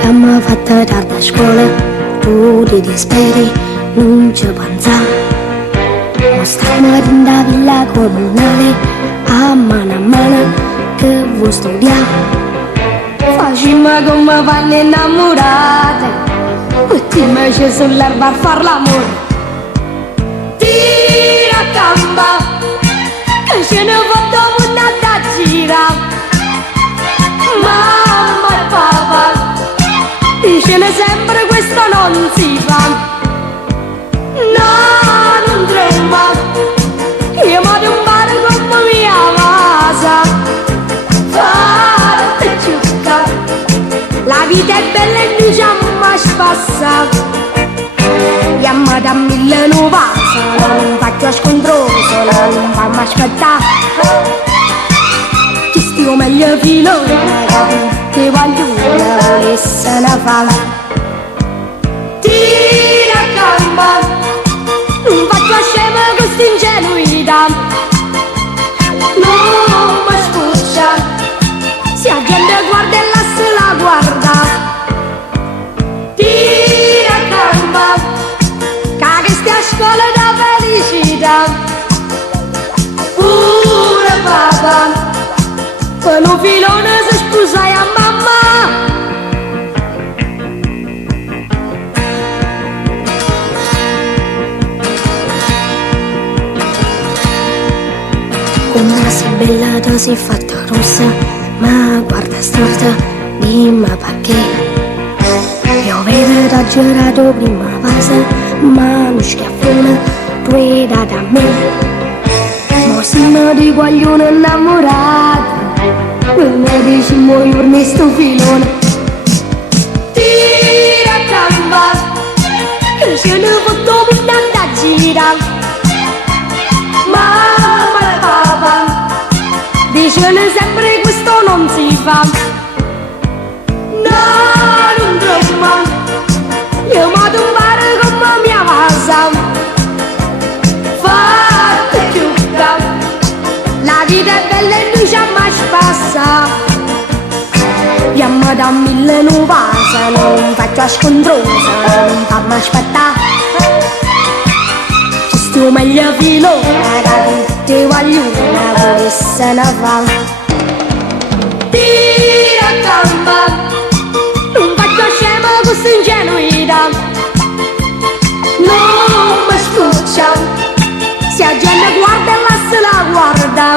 che mi ha fatto tardi a scuola, tu ti disperi, non ci pensa. Ma stiamo in da villa comunale, a mano che vuoi studiare. Facciamo come vanno innamorate, mettiamoci sull'erba a far l'amore. Tira gamba, che ce ne fatto una da gira. Mamma e papà dicono sempre questo non si fa. No, non trema, io vado un bar come mia casa. Fate ciucca, la vita è bella e noi ci amma spassa. Chiamma da 1900, non faccio scontroso, non fammi aspettare. Chi stiu meglio filone, ti voglio una volesse una fala. Tira gamba, non faccio scema questa ingenuità. Non mi sfuccia, se la gente guarda e la se la guarda. Tira gamba, che stia a scuola da felicità. Pure papà, per un filone si sposai a mamma. Come sei bella, tu sei fatta rossa, ma guarda storta, dimmi perché. Io vedo da girato prima passa, ma non schiaffone, tu hai dato a me. Ma siamo di guaglione innamorati, come dici muoio sto filone. Tira gamba, che ce ne fatto una da gira. Mamma e papà dicono sempre questo non si fa. No, non trema, io vado un bar come mia casa. Fate ciucca, la vita è bella e noi ci amma spassa. Chiamma da 1900, non faccio scontrosa, non fammi aspettare. Ci stiu meglio filone, ti voglio una volesse una fala. Tira gamba, non faccio scema questa ingenuità. Non mi sfuccia, se la gente guarda e la se la guarda.